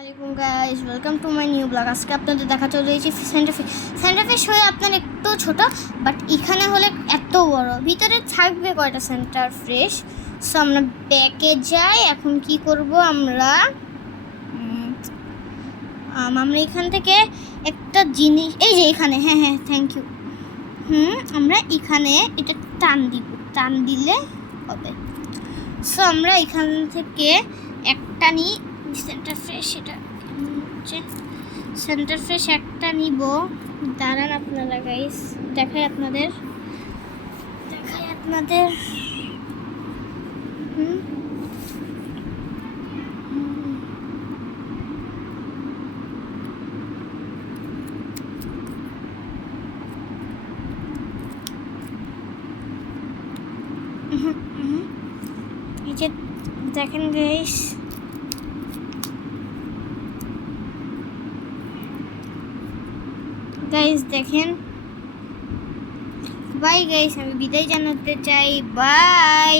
আসসালামু guys, welcome to my new blog. আজকে আপনাদের দেখা চলে এসেছি সেন্টারফ্রেশ হয়ে আপনার একটু ছোট, বাট এখানে হলে এত বড়। ভিতরে থাকবে কয়টা সেন্টারফ্রেশ। সো আমরা ব্যাকে যাই। এখন কি করব আমরা আমরা এখান থেকে একটা জিনিস, এই যে এখানে, হ্যাঁ থ্যাংক ইউ। আমরা এখানে এটা টান দিলে হবে। সো আমরা এখান থেকে একটা নিই সেন্টারফ্রেশ। এটা সেন্টারফ্রেশ একটা নিব। দাঁড়ান আপনারা গাইস, দেখাই আপনাদের এই যে দেখেন গাইস দেখেন। বাই গাইস, আমি বিদায় জানাতে চাই। বাই।